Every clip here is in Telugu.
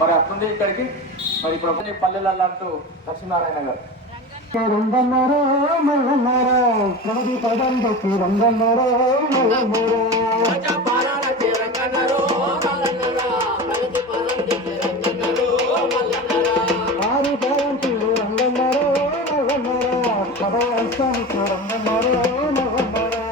మరి అట్లుంది ఇక్కడికి మరి ఇప్పుడు పల్లెలలో అంటూ లక్ష్మీనారాయణ గారు రంగన్నారో మల్లన్నారో ప్రతి పదంకి రంగన్నారో మల్లన్నారో ఆరు జయంతులు రంగన్నారో మల్లన్నారో పదవంశానికి రంగన్నారో మల్లన్నారో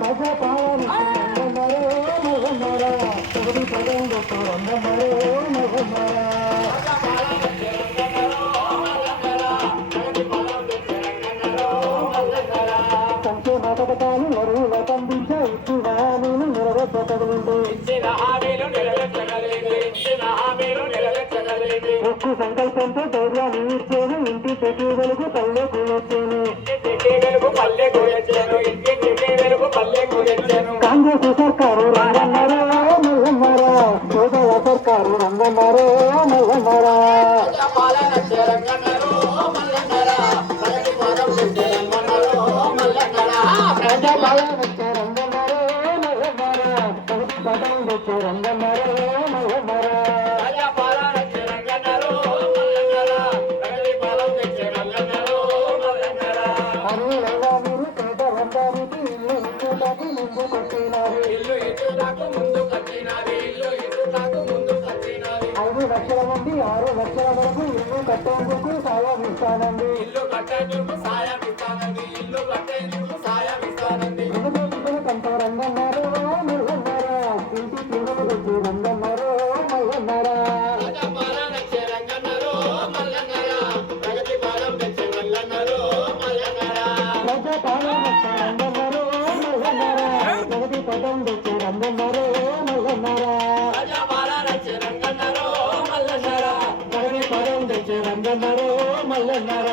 ప్రజాపాలనకి రంగన్నారో మల్లన్నారో ప్రతి పదంకి రంగన్నారో మల్లన్నారో సంక్షేమ పథకాలు ఎరువుల పండించే ఇచ్చిన హామీలు నెరవేర్చగలిగింది ఒక్కు సంకల్పంతో ధైర్యాన్ని ఇచ్చేను ఇంటి చెట్టు వెలుగు పల్లెకు వచ్చాను కాంగ్రెస్ సర్కారు రంగన్నారో మల్లన్నారో పేదల సర్కారు రంగన్నారో మల్లన్నారో ఐదు లక్షల నుండి 6 లక్షల వరకు ఇల్లు కట్టేందుకు సాయం ఇస్తానండి కంట రంగన్నారో మల్లన్నారో ఇంటి పిల్లలు వచ్చి రంగన్నారో మల్లన్నారో ప్రజాపాలన రంగన్నారో మల్లన్నారో జగతి పదం తెచ్చి రంగన్నారో మల్లన్నారో జగతి పదం తెచ్చి రంగన్నారో మల్లన్నారో